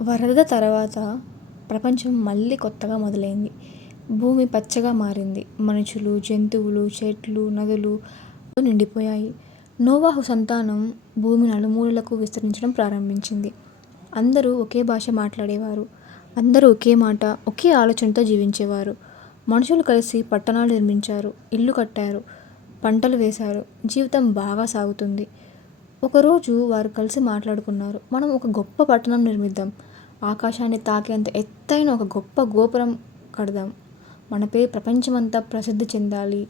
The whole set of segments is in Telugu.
వరద తర్వాత ప్రపంచం మళ్ళీ కొత్తగా మొదలైంది. భూమి పచ్చగా మారింది. మనుషులు, జంతువులు, చెట్లు, నదులు నిండిపోయాయి. నోవాహు సంతానం భూమి నలుమూలలకు విస్తరించడం ప్రారంభించింది. అందరూ ఒకే భాష మాట్లాడేవారు. అందరూ ఒకే మాట, ఒకే ఆలోచనతో జీవించేవారు. మనుషులు కలిసి పట్టణాలు నిర్మించారు, ఇల్లు కట్టారు, పంటలు వేశారు. జీవితం బాగా సాగుతుంది. ఒకరోజు వారు కలిసి మాట్లాడుకున్నారు. మనం ఒక గొప్ప పట్టణం నిర్మిద్దాం. ఆకాశాన్ని తాకేంత ఎత్తైన ఒక గొప్ప గోపురం కడదాం. మన పేరు ప్రపంచమంతా ప్రసిద్ధి చెందాలి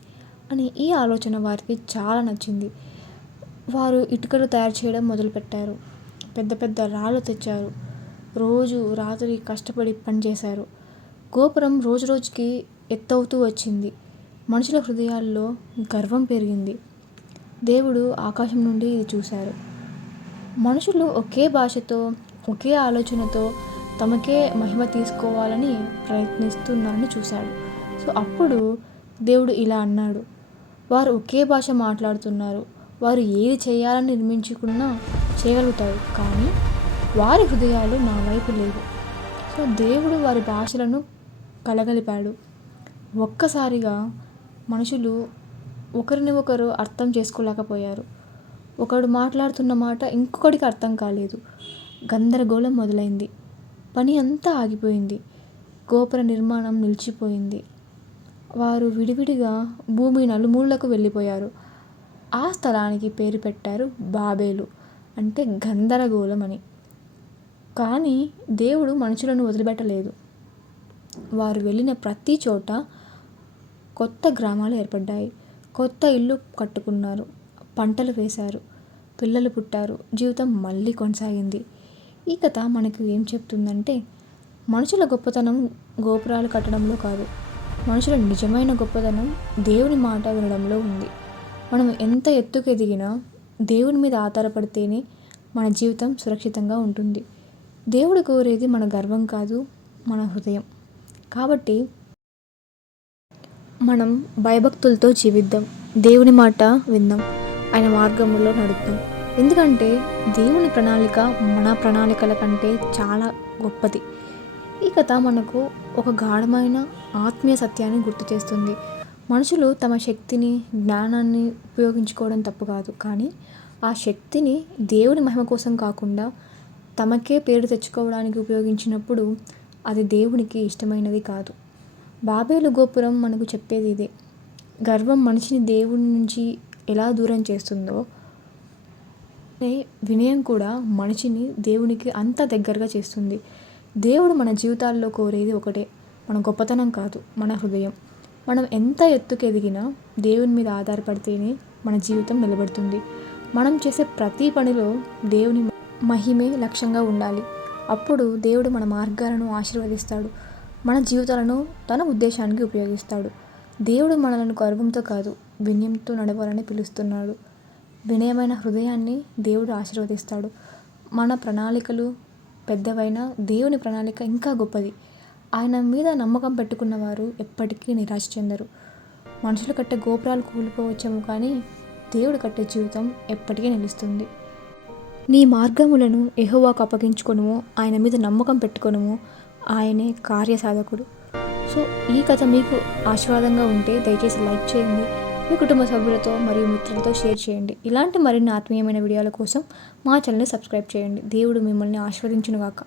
అని ఈ ఆలోచన వారికి చాలా నచ్చింది. వారు ఇటుకలు తయారు చేయడం మొదలుపెట్టారు. పెద్ద పెద్ద రాళ్ళు తెచ్చారు. రోజు రాత్రి కష్టపడి పనిచేశారు. గోపురం రోజురోజుకి ఎత్తవుతూ వచ్చింది. మనుషుల హృదయాల్లో గర్వం పెరిగింది. దేవుడు ఆకాశం నుండి ఇది చూశారు. మనుషులు ఒకే భాషతో, ఒకే ఆలోచనతో తమకే మహిమ తీసుకోవాలని ప్రయత్నిస్తున్నారని చూశాడు. సో అప్పుడు దేవుడు ఇలా అన్నాడు, వారు ఒకే భాష మాట్లాడుతున్నారు. వారు ఏది చేయాలని నిర్మించుకున్నా చేయగలుగుతారు, కానీ వారి హృదయాలు నా వైపు లేవు. సో దేవుడు వారి భాషలను కలగలిపాడు. ఒక్కసారిగా మనుషులు ఒకరిని ఒకరు అర్థం చేసుకోలేకపోయారు. ఒకడు మాట్లాడుతున్న మాట ఇంకొకడికి అర్థం కాలేదు. గందరగోళం మొదలైంది. పని అంతా ఆగిపోయింది. గోపుర నిర్మాణం నిలిచిపోయింది. వారు విడివిడిగా భూమి నలుమూలలకు వెళ్ళిపోయారు. ఆ స్థలానికి పేరు పెట్టారు బాబేలు, అంటే గందరగోళం అని. కానీ దేవుడు మనుషులను వదిలిపెట్టలేదు. వారు వెళ్ళిన ప్రతి చోట కొత్త గ్రామాలు ఏర్పడ్డాయి. కొత్త ఇల్లు కట్టుకున్నారు, పంటలు వేశారు, పిల్లలు పుట్టారు, జీవితం మళ్ళీ కొనసాగింది. ఈ కథ మనకు ఏం చెప్తుందంటే, మనుషుల గొప్పతనం గోపురాలు కట్టడంలో కాదు, మనుషుల నిజమైన గొప్పతనం దేవుని మాట వినడంలో ఉంది. మనం ఎంత ఎత్తుకు ఎదిగినా దేవుని మీద ఆధారపడితేనే మన జీవితం సురక్షితంగా ఉంటుంది. దేవుడు కోరేది మన గర్వం కాదు, మన హృదయం. కాబట్టి మనం భయభక్తులతో జీవిద్దాం, దేవుని మాట విందాం, ఆయన మార్గంలో నడుద్దాం. ఎందుకంటే దేవుని ప్రణాళిక మన ప్రణాళికల కంటే చాలా గొప్పది. ఈ కథ మనకు ఒక గాఢమైన ఆత్మీయ సత్యాన్ని గుర్తు చేస్తుంది. మనుషులు తమ శక్తిని, జ్ఞానాన్ని ఉపయోగించుకోవడం తప్పు కాదు, కానీ ఆ శక్తిని దేవుని మహిమ కోసం కాకుండా తమకే పేరు తెచ్చుకోవడానికి ఉపయోగించినప్పుడు అది దేవునికి ఇష్టమైనది కాదు. బాబేలు గోపురం మనకు చెప్పేది ఇదే. గర్వం మనిషిని దేవుని నుంచి ఎలా దూరం చేస్తుందో, వినయం కూడా మనిషిని దేవునికి అంత దగ్గరగా చేస్తుంది. దేవుడు మన జీవితాల్లో కోరేది ఒకటే, మన గొప్పతనం కాదు, మన హృదయం. మనం ఎంత ఎత్తుకు ఎదిగినా దేవుని మీద ఆధారపడితేనే మన జీవితం నిలబడుతుంది. మనం చేసే ప్రతి పనిలో దేవుని మహిమే లక్ష్యంగా ఉండాలి. అప్పుడు దేవుడు మన మార్గాలను ఆశీర్వదిస్తాడు, మన జీవితాలను తన ఉద్దేశానికి ఉపయోగిస్తాడు. దేవుడు మనలను గర్వంతో కాదు, వినయంతో నడవాలని పిలుస్తున్నాడు. వినయమైన హృదయాన్ని దేవుడు ఆశీర్వదిస్తాడు. మన ప్రణాళికలు పెద్దవైన దేవుని ప్రణాళిక ఇంకా గొప్పది. ఆయన మీద నమ్మకం పెట్టుకున్న వారు ఎప్పటికీ నిరాశ చెందరు. మనుషులు కట్టే గోపురాలు కూలిపోవచ్చేమో, కానీ దేవుడు కట్టే జీవితం ఎప్పటికీ నిలుస్తుంది. నీ మార్గములను యెహోవాకు అప్పగించుకొనుము, ఆయన మీద నమ్మకం పెట్టుకొనుము, ఆయనే కార్యసాధకుడు. సో ఈ కథ మీకు ఆశీర్వాదంగా ఉంటే దయచేసి లైక్ చేయండి, మీ కుటుంబ సభ్యులతో మరియు మిత్రులతో షేర్ చేయండి. ఇలాంటి మరిన్ని ఆత్మీయమైన వీడియోల కోసం మా ఛానల్ని సబ్స్క్రైబ్ చేయండి. దేవుడు మిమ్మల్ని ఆశీర్వదించునుగాక.